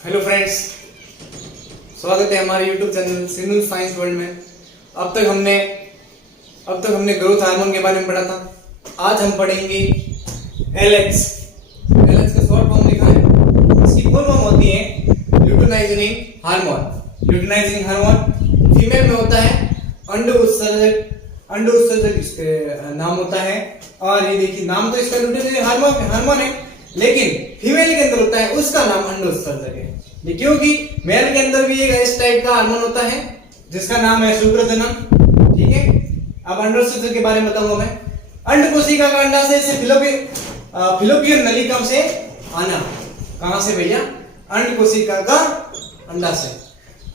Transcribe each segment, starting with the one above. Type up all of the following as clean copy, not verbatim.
Hello friends, स्वागत है हमारे YouTube channel Sindhu science world में। अब तक हमने ग्रोथ हार्मोन के बारे में पढ़ा था। आज हम पढ़ेंगे एलएक्स। एलएक्स का शॉर्ट फॉर्म लिखा है, इसकी फुल फॉर्म होती है luteinizing hormone. Luteinizing hormone female में होता है, अंड उत्सर्जक इसके नाम होता है। और ये देखिए, नाम तो इसका ल्यूटिनाइजिंग हार्मोन है, लेकिन फीमेल के अंदर होता है उसका नाम अंड उत्सर्जक है। क्योंकि मेल के अंदर भी एक इस टाइप का हार्मोन होता है जिसका नाम है शुक्रजनन। ठीक है, अब अंड उत्सर्जक के बारे में बताऊंगा मैं। अंड कोशिका का अंडाशय से फिलोपियन नलिका से आना। कहां से भैया? अंड कोशिका का अंडाशय,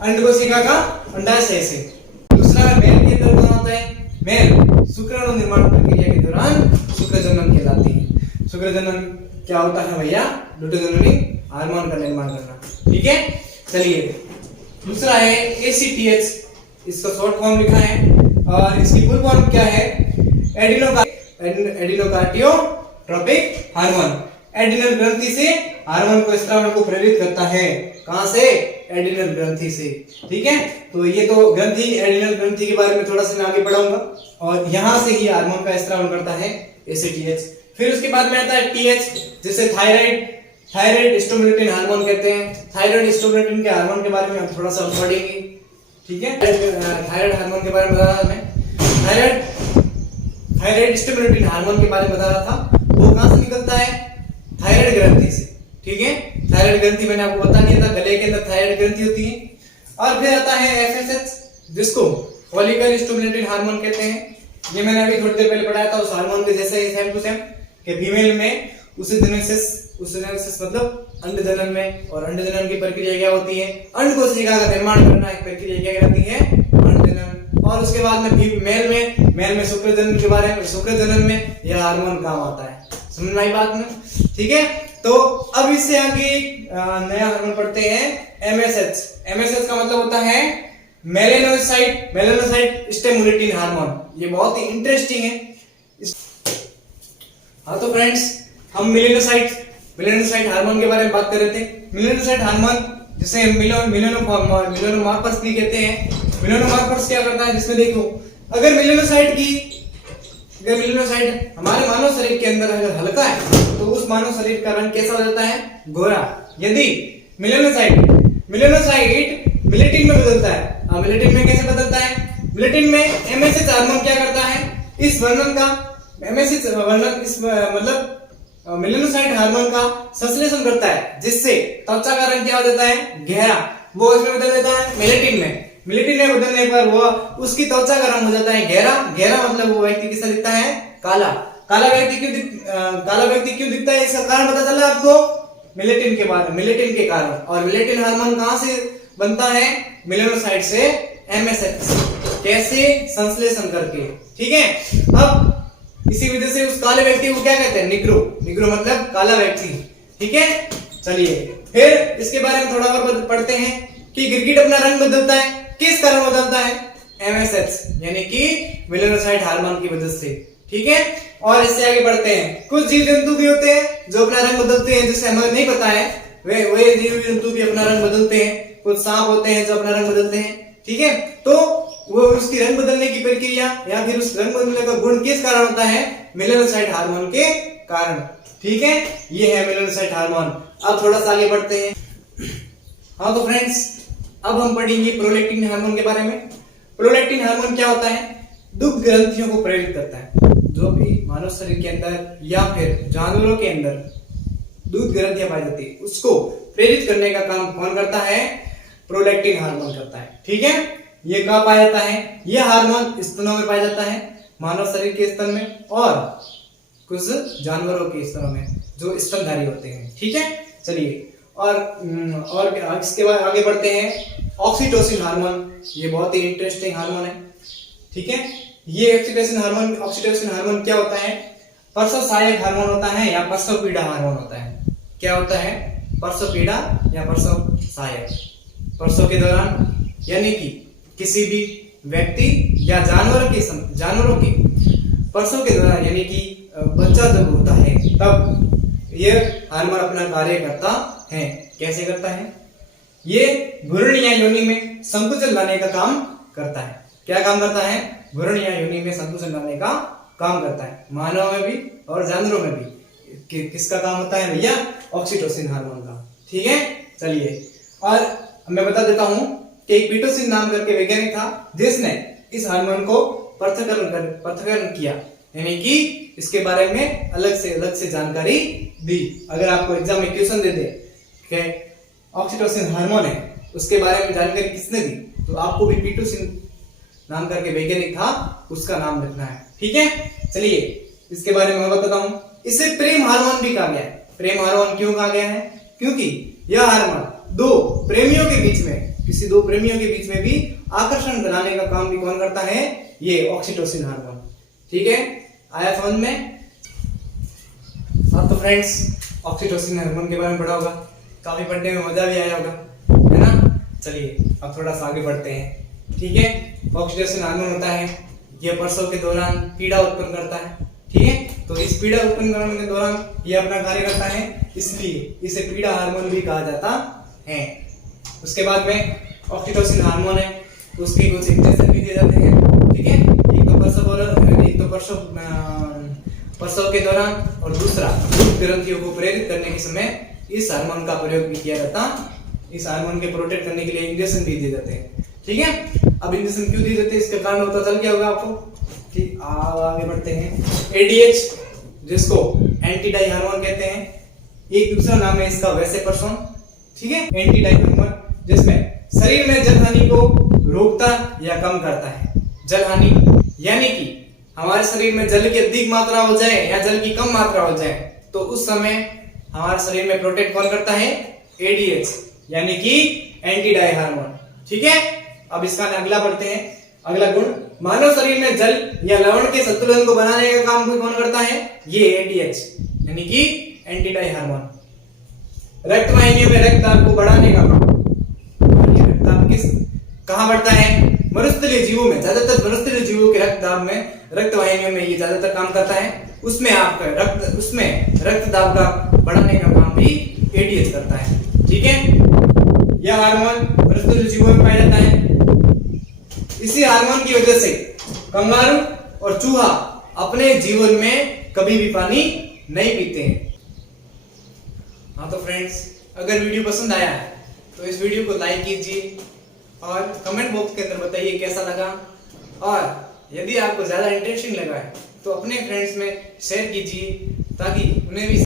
अंड कोशिका का अंडाशय से। दूसरा मेल के अंदर कौन होता है? मेल शुक्राणु निर्माण प्रक्रिया के दौरान शुक्रजनन कहलाती है। शुक्रजनन क्या होता है भैया? ल्यूटिनाइजिंग हार्मोन का निर्माण करना। ठीक है, चलिए दूसरा है ACTH, इसका शॉर्ट फॉर्म लिखा है और इसकी फुल फॉर्म क्या है? एडिनोकार्टियोट्रोपिक हार्मोन। एडिनल ग्रंथि से हार्मोन को स्रावन को प्रेरित करता है। कहां से? एडिनल ग्रंथि से। ठीक है, तो ये तो ग्रंथि, एडिनल ग्रंथि के बारे में थोड़ा सा मैं आगे पढ़ाऊंगा और यहां से ही हार्मोन का स्रावन करता है ACTH। फिर उसके बाद में आता है TH, जिसे थायराइड स्टिमुलेटिंग हार्मोन कहते हैं। थायराइड स्टिमुलेटिंग के हार्मोन के बारे में हम थोड़ा सा पढ़ेंगे। ठीक है, थायराइड हार्मोन के बारे में बता रहा था मैं। थायराइड स्टिमुलेटिंग हार्मोन के बारे में बता रहा था। वो कहां से निकलता है? थायराइड ग्रंथि से। ठीक है, थायराइड ग्रंथि मैंने आपको बता दिया था, गले के अंदर थायराइड ग्रंथि होती है। और फिर आता है FSH, जिसको फॉलिकल स्टिमुलेटिंग हार्मोन कहते हैं। ये मैंने अभी थोड़ी देर पहले पढ़ाया था, उस हार्मोन के जैसे ही सेम टू सेम कि फीमेल में उसेजेनेसिस मतलब अंडजनन में। और अंडजनन की प्रक्रिया क्या होती है? अंड कोशिका का निर्माण करना एक प्रक्रिया क्या कहलाती है? अंडजनन। और उसके बाद में मेल में शुक्रजनन के बारे में, शुक्रजनन में यह हार्मोन काम आता है। समझ में आई बात में? ठीक है, तो अब इससे आगे नया हार्मोन पढ़ते हैं MSH। MSH का मतलब होता है मेलानोसाइट स्टिमुलेटिंग हार्मोन। ये बहुत ही इंटरेस्टिंग है। हाँ तो फ्रेंड्स, हम मेलानोसाइट हार्मोन के बारे में बात कर रहे थे। मेलानोसाइट हार्मोन जिसे मेलानोमार्कर्स भी कहते हैं। मेलानोमार्कर्स क्या करता है? जिसमें देखो, अगर मेलानोसाइट हमारे मानव शरीर के अंदर अगर हल्का है तो उस मानव शरीर का रंग कैसा हो जाता है? गोरा। यदि मेलानोसाइट मिलेटिन में बदलता है। अब मिलेटिन में कैसे बदलता है? मिलेटिन में MSH हार्मोन क्या करता है? इस वर्णन का मतलब मेलानोसाइट हार्मोन का संश्लेषण करता है, जिससे त्वचा का रंग क्या हो जाता है? गहरा। वो इसमें बदल देता है मिलेटिन में बदलने पर वो उसकी त्वचा का रंग हो जाता है गहरा मतलब वो व्यक्ति किसा दिखता है? काला व्यक्ति क्यों दिखता है? इसका कारण पता चला आपको? मिलेटिन के कारण। और मिलेटिन हार्मोन कहां से बनता है? मेलानोसाइट से MSH। कैसे? संश्लेषण करके। ठीक है, अब इसी वजह से उस काले व्यक्ति को क्या कहते हैं? निग्रो मतलब काला व्यक्ति। ठीक है, चलिए फिर इसके बारे में थोड़ा और पढ़ते हैं कि गिरगिट अपना रंग बदलता है। किस कारण बदलता है? MSH यानी कि मेलानोसाइट हार्मोन की वजह से। ठीक है, और इससे आगे बढ़ते हैं। कुछ जीव जंतु भी होते हैं जो अपना रंग बदलते हैं, जिससे हमें नहीं पता है। वे जीव जंतु भी अपना रंग बदलते हैं। कुछ सांप होते हैं जो अपना रंग बदलते हैं। ठीक है, तो वो उसकी रंग बदलने की प्रक्रिया या फिर उस रंग बदलने का गुण किस कारण होता है? मेलानोसाइट हार्मोन के कारण। ठीक है, ये है मेलानोसाइट हार्मोन। अब थोड़ा सा आगे बढ़ते हैं। हाँ तो फ्रेंड्स, अब हम पढ़ेंगे प्रोलैक्टिन हार्मोन के बारे में। प्रोलैक्टिन हार्मोन क्या होता है? दुग्ध ग्रंथियों को प्रेरित करता है। जो भी मानव शरीर के अंदर या फिर जानवरों के अंदर दूध ग्रंथियां पाई जाती है, उसको प्रेरित करने का काम कौन करता है? प्रोलैक्टिन हार्मोन करता है। ठीक है, ये कहाँ पाया जाता है? ये हार्मोन स्तनों में पाया जाता है, मानव शरीर के स्तन में और कुछ जानवरों के स्तनों में जो स्तनधारी होते हैं। ठीक है, चलिए और इसके बाद आगे बढ़ते हैं। ऑक्सीटोसिन हार्मोन, ये बहुत ही इंटरेस्टिंग हार्मोन है। ठीक है, ये ऑक्सीटोसिन हार्मोन क्या होता है? प्रसव सहायक हार्मोन होता है या प्रसव पीड़ा हार्मोन होता है। क्या होता है? प्रसव पीड़ा या प्रसव सहायक। प्रसव के दौरान यानी कि किसी भी व्यक्ति या जानवरों के प्रसव के दौरान यानी कि बच्चा जब होता है तब ये हार्मोन अपना कार्य करता है। कैसे करता है? ये भ्रूण या योनि में संकुचन लाने का काम करता है। क्या काम करता है? भ्रूण या योनि में संकुचन लाने का काम करता है। मानव में भी और जानवरों में भी किसका काम होता है भैया? ऑक्सीटोसिन हार्मोन का। ठीक है, चलिए और मैं बता देता हूं कि एक पीटोसिन नाम करके वैज्ञानिक था जिसने इस हार्मोन को पृथक्करण किया, यानी कि इसके बारे में अलग से जानकारी दी। अगर आपको एग्जाम में क्वेश्चन दे दे कि ऑक्सीटोसिन हार्मोन है, उसके बारे में जानकारी किसने दी, तो आपको भी पीटोसिन नाम करके वैज्ञानिक था, उसका नाम लिखना है। ठीक है, चलिए इसके बारे में मैं बताता हूं। इसे प्रेम हार्मोन भी कहा गया है। प्रेम हार्मोन क्यों कहा गया है? क्योंकि यह हार्मोन किसी दो प्रेमियों के बीच में भी आकर्षण बनाने का काम भी कौन करता है? ये ऑक्सीटोसिन हार्मोन। ठीक है, आया समझ में? हाँ तो फ्रेंड्स, ऑक्सीटोसिन हार्मोन के बारे में पढ़ा होगा, काफी पढ़ने में मजा भी आया होगा, है ना? चलिए अब थोड़ा सा आगे बढ़ते हैं। ठीक है, ऑक्सीटोसिन हार्मोन होता है, यह प्रसव के दौरान पीड़ा उत्पन्न करता है। ठीक है, तो इस पीड़ा उत्पन्न करने के दौरान यह अपना कार्य करता है, इसलिए इसे पीड़ा हार्मोन भी कहा जाता है। उसके बाद में ऑक्सीटोसिन हार्मोन है, उसके कुछ इंजेक्शन भी दिए जाते हैं। ठीक है, एक तो प्रसव के दौरान और दूसरा ग्रंथियों को प्रेरित करने के समय इस हार्मोन का प्रयोग भी किया जाता। इस हार्मोन के प्रोटेक्ट करने के लिए इंजेक्शन भी दिए जाते हैं। ठीक है, अब इंजेक्शन क्यों दिए जाते हैं इसका कारण पता चल गया होगा आपको। ठीक, आगे बढ़ते हैं। एडीएच जिसको एंटी डाई हार्मोन कहते हैं, एक दूसरा नाम है इसका वैसेपर्सोन। ठीक है, एंटी डाई हार्मोन जिसमें शरीर में जल हानि को रोकता या कम करता है। जल हानि यानी कि हमारे शरीर में जल की अधिक मात्रा हो जाए या जल की कम मात्रा हो जाए, तो उस समय हमारे शरीर में प्रोटेक्ट कौन करता है? एडीएच यानी कि एंटी डाई हार्मोन। ठीक है, अब इसका अगला बढ़ते हैं। अगला गुण, मानव शरीर में जल या लवण के संतुलन को बनाने का काम भी कौन करता है? ये एडीएच यानी कि एंटी डाई हार्मोन। रक्त वाहिनियों में रक्तदाब को बढ़ाने का काम। रक्तदाब कहां बढ़ता है? मनुष्यतलीय जीवों में, ज्यादातर मनुष्यतलीय जीवों के रक्त वाहिनियों में ये ज्यादातर काम करता है। उसमें रक्तदाब का बढ़ाने का काम भी एडीएच करता है। ठीक है, यह हार्मोन मनुष्यतलीय जीवों में पाया जाता है। इसी हार्मोन की वजह से कंगारू और चूहा अपने जीवन में कभी भी पानी नहीं पीते हैं। हाँ तो फ्रेंड्स, अगर वीडियो पसंद आया है तो इस वीडियो को लाइक कीजिए और कमेंट बॉक्स के अंदर बताइए कैसा लगा, और यदि आपको ज्यादा इंटरेस्टिंग लगा है तो अपने फ्रेंड्स में शेयर कीजिए ताकि उन्हें भी